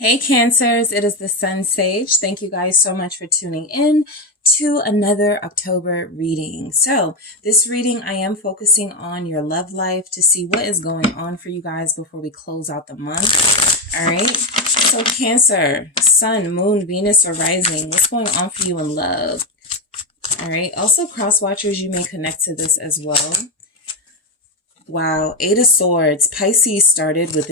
Hey Cancers, it is the SunSage. Thank you guys so much for tuning in to another October reading. So this reading, I am focusing on your love life to see what is going on for you guys before we close out the month. All right. So Cancer, Sun, Moon, Venus, or Rising, what's going on for you in love? All right. Also, cross watchers, you may connect to this as well. Wow, Eight of Swords. Pisces started with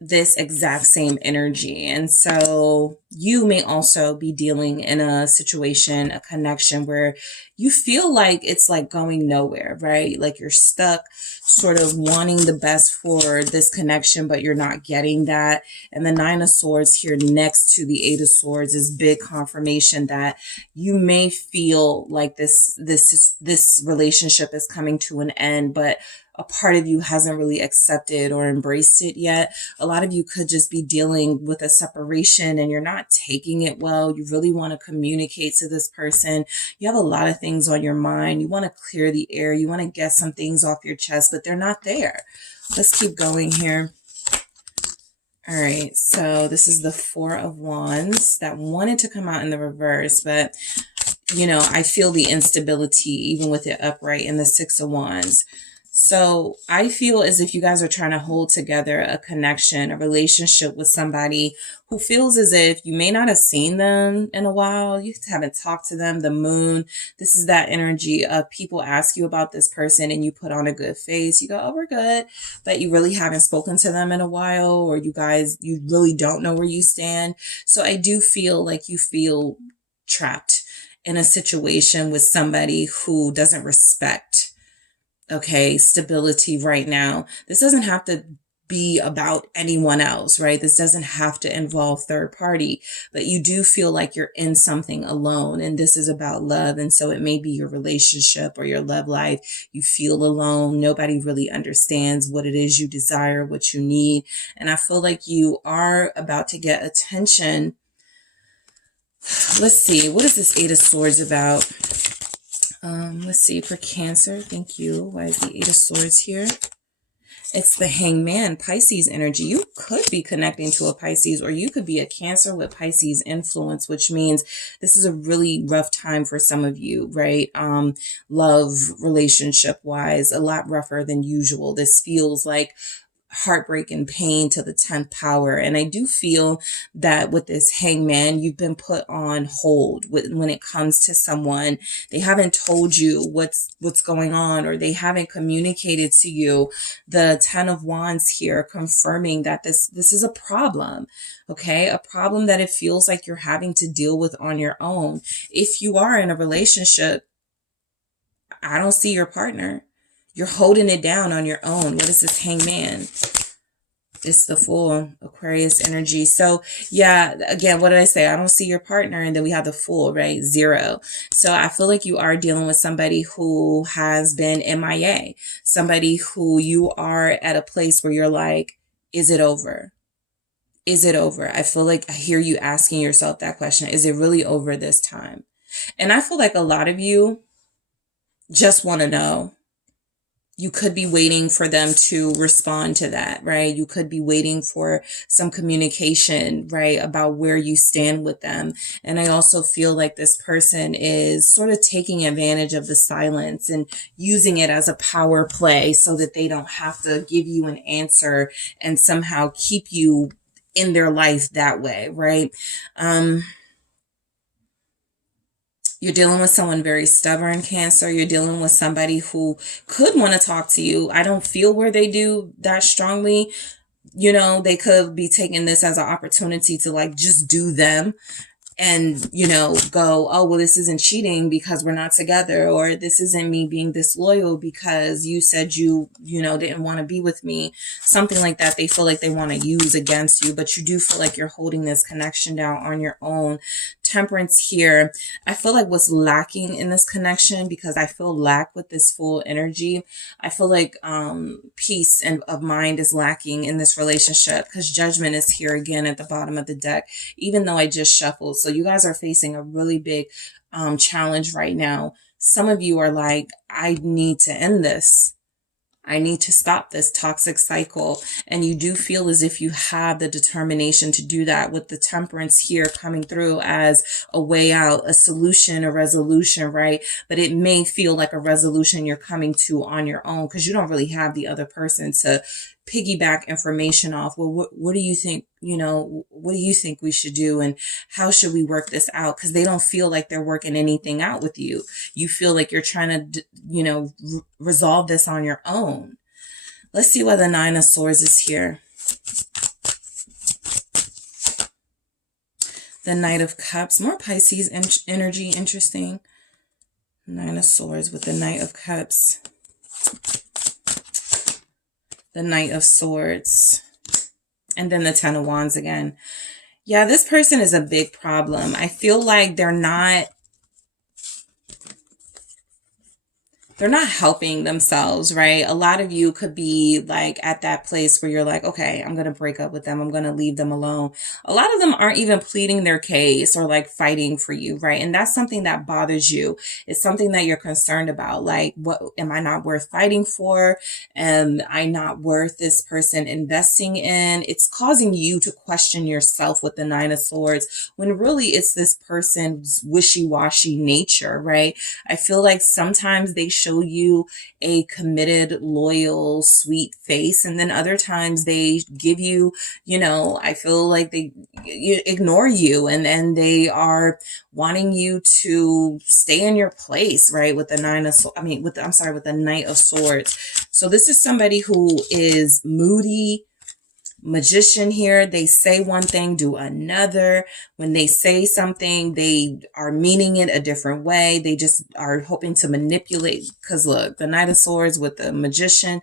this exact same energy. And so you may also be dealing in a situation, a connection where you feel like it's like going nowhere, right? Like you're stuck sort of wanting the best for this connection, but you're not getting that. And the Nine of Swords here next to the Eight of Swords is big confirmation that you may feel like this relationship is coming to an end, but a part of you hasn't really accepted or embraced it yet. A lot of you could just be dealing with a separation and you're not taking it well. You really want to communicate to this person. You have a lot of things on your mind. You want to clear the air. You want to get some things off your chest, but they're not there. Let's keep going here. All right, so this is the Four of Wands that wanted to come out in the reverse, but you know, I feel the instability even with it upright in the Six of Wands. So I feel as if you guys are trying to hold together a connection, a relationship with somebody who feels as if you may not have seen them in a while. You haven't talked to them. The Moon, this is that energy of people ask you about this person and you put on a good face. You go, oh, we're good. But you really haven't spoken to them in a while, or you really don't know where you stand. So I do feel like you feel trapped in a situation with somebody who doesn't respect stability right now. This doesn't have to be about anyone else, right? This doesn't have to involve third party, but you do feel like you're in something alone, and this is about love. And so it may be your relationship or your love life. You feel alone. Nobody really understands what it is you desire, what you need. And I feel like you are about to get attention. Let's see. What is this Eight of Swords about? Let's see, for Cancer. Thank you. Why is the Eight of Swords here? It's the Hangman, Pisces energy. You could be connecting to a Pisces, or you could be a Cancer with Pisces influence, which means this is a really rough time for some of you, right? Love, relationship wise, a lot rougher than usual. This feels like heartbreak and pain to the 10th power. And I do feel that with this Hangman, you've been put on hold when it comes to someone. They haven't told you what's going on, or they haven't communicated to you. The 10 of Wands here confirming that this is a problem. Okay, a problem that it feels like you're having to deal with on your own. If you are in a relationship, I don't see your partner. You're holding it down on your own. What is this Hangman? It's the Fool, Aquarius energy. So yeah, again, what did I say? I don't see your partner. And then we have the Fool, right? 0. So I feel like you are dealing with somebody who has been MIA, somebody who you are at a place where you're like, is it over? Is it over? I feel like I hear you asking yourself that question. Is it really over this time? And I feel like a lot of you just want to know. You could be waiting for them to respond to that, right? You could be waiting for some communication, right, about where you stand with them. And I also feel like this person is sort of taking advantage of the silence and using it as a power play so that they don't have to give you an answer and somehow keep you in their life that way, right? You're dealing with someone very stubborn, Cancer. You're dealing with somebody who could want to talk to you. I don't feel where they do that strongly. You know, they could be taking this as an opportunity to like just do them and, you know, go, oh, well, this isn't cheating because we're not together, or this isn't me being disloyal because you said you didn't want to be with me. Something like that. They feel like they want to use against you, but you do feel like you're holding this connection down on your own. Temperance here. I feel like what's lacking in this connection, because I feel lack with this Full energy. I feel like peace and of mind is lacking in this relationship, because Judgment is here again at the bottom of the deck, even though I just shuffled. So you guys are facing a really big challenge right now. Some of you are like, I need to end this. I need to stop this toxic cycle. And you do feel as if you have the determination to do that, with the Temperance here coming through as a way out, a solution, a resolution, right? But it may feel like a resolution you're coming to on your own because you don't really have the other person to piggyback information off. Well, what do you think, what do you think we should do? And how should we work this out? Because they don't feel like they're working anything out with you. You feel like you're trying to, resolve this on your own. Let's see why the Nine of Swords is here. The Knight of Cups, more Pisces energy, interesting. Nine of Swords with the Knight of Cups. The Knight of Swords. And then the Ten of Wands again. Yeah, this person is a big problem. I feel like they're not helping themselves, right? A lot of you could be like at that place where you're like, okay, I'm going to break up with them. I'm going to leave them alone. A lot of them aren't even pleading their case or like fighting for you, right? And that's something that bothers you. It's something that you're concerned about. Like, what am I not worth fighting for? Am I not worth this person investing in? It's causing you to question yourself with the Nine of Swords, when really it's this person's wishy-washy nature, right? I feel like sometimes they show you a committed, loyal, sweet face, and then other times they give you, I feel like they ignore you, and then they are wanting you to stay in your place, right? With the with the Knight of Swords. So this is somebody who is moody, Magician here. They say one thing, do another. When they say something, they are meaning it a different way. They just are hoping to manipulate. Because look, the Knight of Swords with the Magician,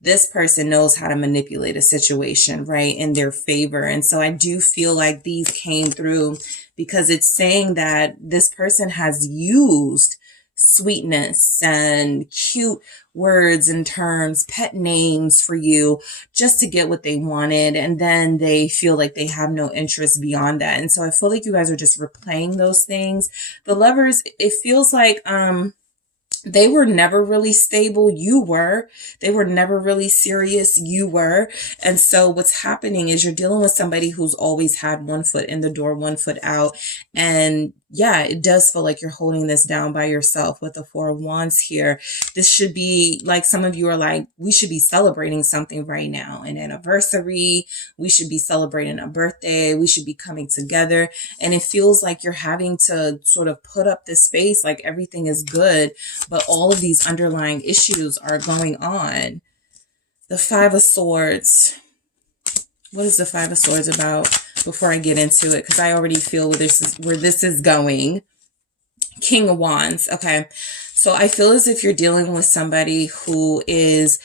this person knows how to manipulate a situation, right, in their favor. And so I do feel like these came through because it's saying that this person has used sweetness and cute words and terms, pet names for you just to get what they wanted. And then they feel like they have no interest beyond that. And so I feel like you guys are just replaying those things. The Lovers, it feels like, they were never really stable. You were. They were never really serious. You were. And so what's happening is you're dealing with somebody who's always had one foot in the door, one foot out. And yeah, it does feel like you're holding this down by yourself with the Four of Wands here. This should be like, some of you are like, we should be celebrating something right now, an anniversary. We should be celebrating a birthday. We should be coming together. And it feels like you're having to sort of put up this space like everything is good, but all of these underlying issues are going on. The Five of Swords. What is the Five of Swords about? Before I get into it, because I already feel where this is going. King of Wands. Okay. So I feel as if you're dealing with somebody who is,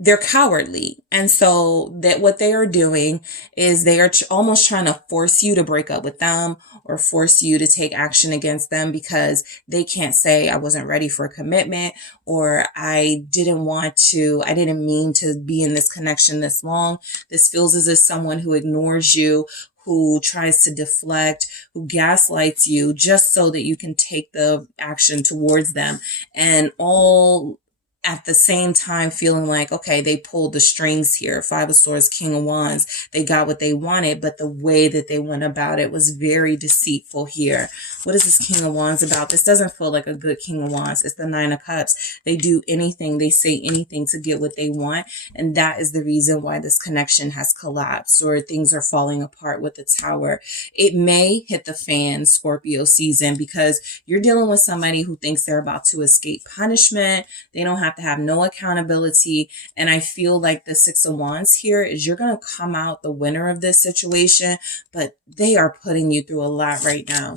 they're cowardly. And so that what they are doing is they are almost trying to force you to break up with them or force you to take action against them because they can't say, I wasn't ready for a commitment, or I didn't mean to be in this connection this long. This feels as if someone who ignores you, who tries to deflect, who gaslights you just so that you can take the action towards them, and all at the same time feeling like, okay, they pulled the strings here. Five of Swords, King of Wands. They got what they wanted, but the way that they went about it was very deceitful here. What is this King of Wands about? This doesn't feel like a good King of Wands. It's the Nine of Cups. They do anything, they say anything to get what they want. And that is the reason why this connection has collapsed or things are falling apart with the Tower. It may hit the fan, Scorpio season, because you're dealing with somebody who thinks they're about to escape punishment. They don't have to have no accountability. And I feel like the Six of Wands here is you're going to come out the winner of this situation, but they are putting you through a lot right now.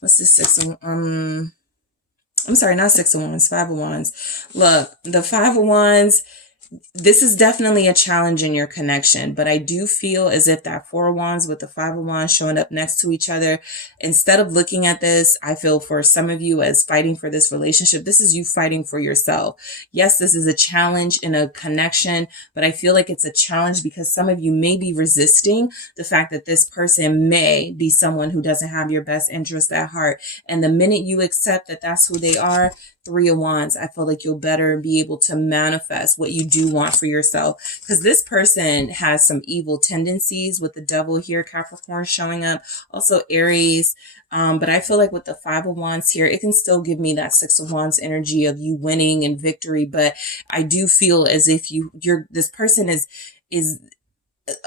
What's this I'm sorry, not Six of Wands, Five of Wands. Look, the Five of Wands, this is definitely a challenge in your connection, but I do feel as if that Four of Wands with the Five of Wands showing up next to each other, instead of looking at this, I feel for some of you as fighting for this relationship, this is you fighting for yourself. Yes, this is a challenge in a connection, but I feel like it's a challenge because some of you may be resisting the fact that this person may be someone who doesn't have your best interest at heart. And the minute you accept that that's who they are, Three of Wands, I feel like you'll better be able to manifest what you do want for yourself, because this person has some evil tendencies with the Devil here, Capricorn showing up, also Aries. But I feel like with the Five of Wands here, it can still give me that Six of Wands energy of you winning and victory. But I do feel as if this person is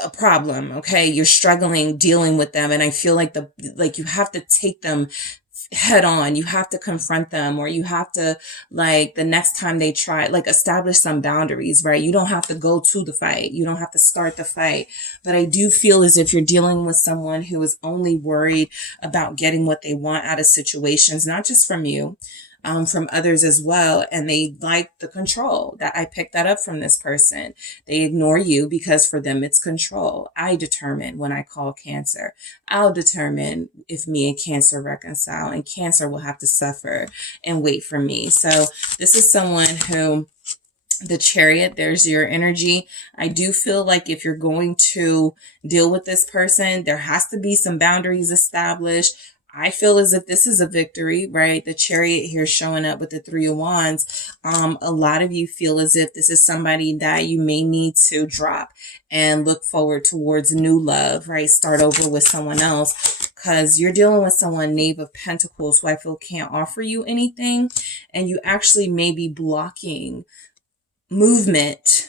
a problem. Okay. You're struggling dealing with them. And I feel like you have to take them head on. You have to confront them, or you have to, like, the next time they try, like, establish some boundaries, right? You don't have to go to the fight. You don't have to start the fight. But I do feel as if you're dealing with someone who is only worried about getting what they want out of situations, not just from you, from others as well. And they like the control. That I picked that up from this person. They ignore you because for them it's control. I determine when I call Cancer. I'll determine if me and Cancer reconcile, and Cancer will have to suffer and wait for me. So this is someone who, the Chariot, there's your energy. I do feel like if you're going to deal with this person, there has to be some boundaries established. I feel as if this is a victory, right? The Chariot here showing up with the Three of Wands. A lot of you feel as if this is somebody that you may need to drop and look forward towards new love, right? Start over with someone else, because you're dealing with someone, Knave of Pentacles, who I feel can't offer you anything. And you actually may be blocking movement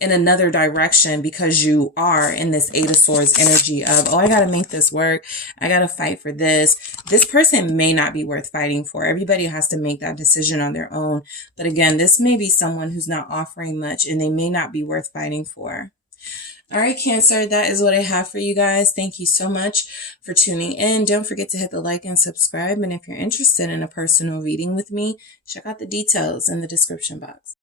in another direction because you are in this Eight of Swords energy of, oh, I got to make this work. I got to fight for this. This person may not be worth fighting for. Everybody has to make that decision on their own. But again, this may be someone who's not offering much, and they may not be worth fighting for. All right, Cancer, that is what I have for you guys. Thank you so much for tuning in. Don't forget to hit the like and subscribe. And if you're interested in a personal reading with me, check out the details in the description box.